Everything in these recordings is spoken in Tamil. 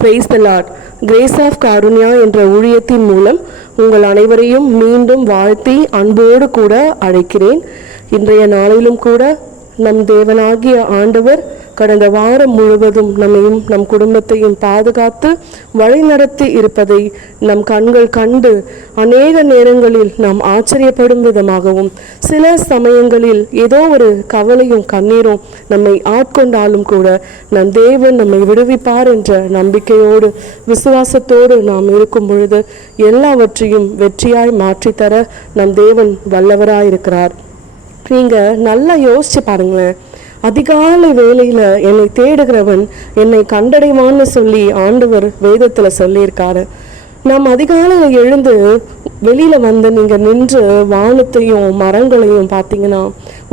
Price the Lord. Grace of Karunya என்ற ஊழியத்தின் மூலம் உங்கள் அனைவரையும் மீண்டும் வாழ்த்தி அன்போடு கூட அழைக்கிறேன். இன்றைய நாளிலும் கூட நம் தேவனாகிய ஆண்டவர் கடந்த வாரம் முழுவதும் நம்மையும் நம் குடும்பத்தையும் பாதுகாத்து வழிநடத்தி இருப்பதை நம் கண்கள் கண்டு அநேக நேரங்களில் நாம் ஆச்சரியப்படும் விதமாகவும், சில சமயங்களில் ஏதோ ஒரு கவலையும் கண்ணீரும் நம்மை ஆட்கொண்டாலும் கூட நம் தேவன் நம்மை விடுவிப்பார் என்ற நம்பிக்கையோடு விசுவாசத்தோடு நாம் இருக்கும் பொழுது எல்லாவற்றையும் வெற்றியாய் மாற்றித்தர நம் தேவன் வல்லவராயிருக்கிறார். நீங்க நல்லா யோசிச்சு பாருங்களேன். அதிகாலை வேளையில என்னை தேடுகிறவன் என்னை கண்டடைவான்னு சொல்லி ஆண்டவர் வேதத்துல சொல்லியிருக்காரு. நாம் அதிகாலையில் எழுந்து வெளியில வந்து நீங்க நின்று வானத்தையும் மரங்களையும் பார்த்தீங்கன்னா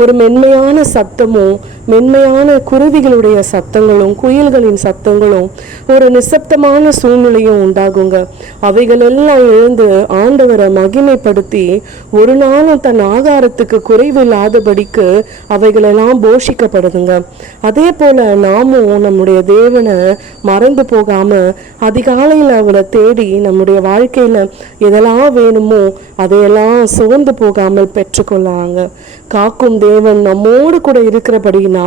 ஒரு மென்மையான சத்தமும் மென்மையான குருவிகளுடைய சத்தங்களும் குயில்களின் சத்தங்களும் ஒரு நிசப்தமான சூழ்நிலையும் உண்டாகுங்க. அவைகள் எல்லாம் எழுந்து ஆண்டவரை மகிமைப்படுத்தி ஒரு நாளும் தன் ஆகாரத்துக்கு குறைவில்லாதபடிக்கு அவைகளெல்லாம் போஷிக்கப்படுதுங்க. அதே போல நாமும் நம்முடைய தேவனை மறந்து போகாம அதிகாலையில் அவரை தேடி நம்முடைய வாழ்க்கையில எதெல்லாம் வேணுமோ அதையெல்லாம் சோர்ந்து போகாமல் பெற்றுக்கொள்ளாங்க. காக்கும் தேவன் நம்மோடு கூட இருக்கிறபடியினால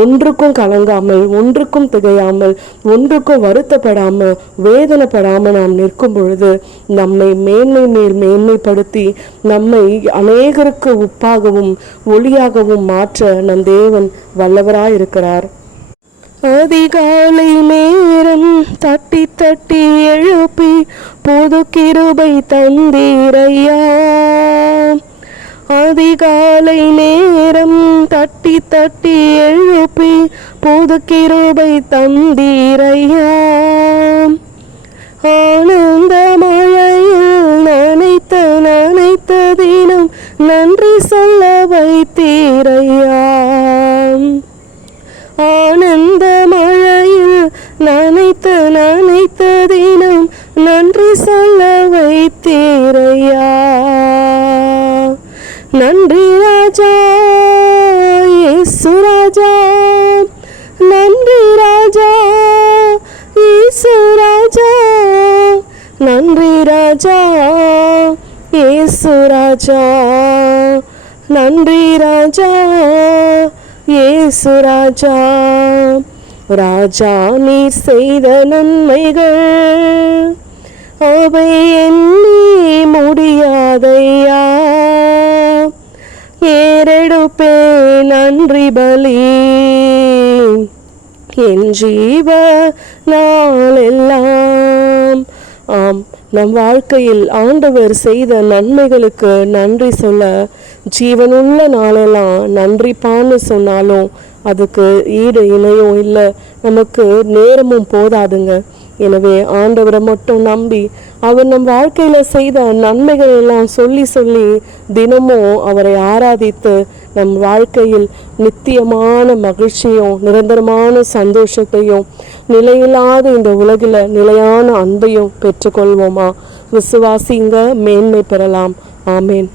ஒன்றுக்கும் கலங்காமல், ஒன்றுக்கும் திகையாமல், ஒன்றுக்கும் வருத்தப்படாம, வேதனைப்படாம நாம் நிற்கும் பொழுது நம்மை மேன்மை மேல் மேன்மைப்படுத்தி நம்மை அநேகருக்கு உப்பாகவும் ஒளியாகவும் மாற்ற நம் தேவன் வல்லவராயிருக்கிறார். அதிகாலை நேரம் தட்டி தட்டி எழுப்பி புது கிருபை தந்தீரையா. அதிகாலை நேரம் தட்டி தட்டி எழுப்பி புது கிருபை தந்தீரையா. ஆனந்த மழையில் நனைத்த தினம் நன்றி சொல்ல வைத்தீரையா. ஆனந்த மழையில் நனைத்த தினம் நன்றி சொல்ல வைத்தீரையா. நன்றி ராஜா இயேசு ராஜா, நன்றி ராஜா இயேசு ராஜா, நன்றி ராஜா இயேசு ராஜா, நன்றி ராஜா இயேசு ராஜா. ராஜா நீர் செய்த நன்மைகள் அவை எண்ணி முடியாதையா. ஏறெடுப்பே நன்றி பலி என் ஜீவ நாளெல்லாம். ஆம், நம் வாழ்க்கையில் ஆண்டவர் செய்த நன்மைகளுக்கு நன்றி சொல்ல ஜீவனுள்ள நாளெல்லாம் நன்றிப்பான்னு சொன்னாலும் அதுக்கு ஈடு இணையும் இல்லை, நமக்கு நேரமும் போதாதுங்க. எனவே ஆண்டவரை மட்டும் நம்பி அவர் நம் வாழ்க்கையில செய்த நன்மைகள் எல்லாம் சொல்லி சொல்லி தினமும் அவரை ஆராதித்து நம் வாழ்க்கையில் நித்தியமான மகிழ்ச்சியும் நிரந்தரமான சந்தோஷத்தையும் நிலையில்லாத இந்த உலகில நிலையான அன்பையும் பெற்றுக்கொள்வோமா? விசுவாசிங்க, மேன்மை பெறலாம். ஆமேன்.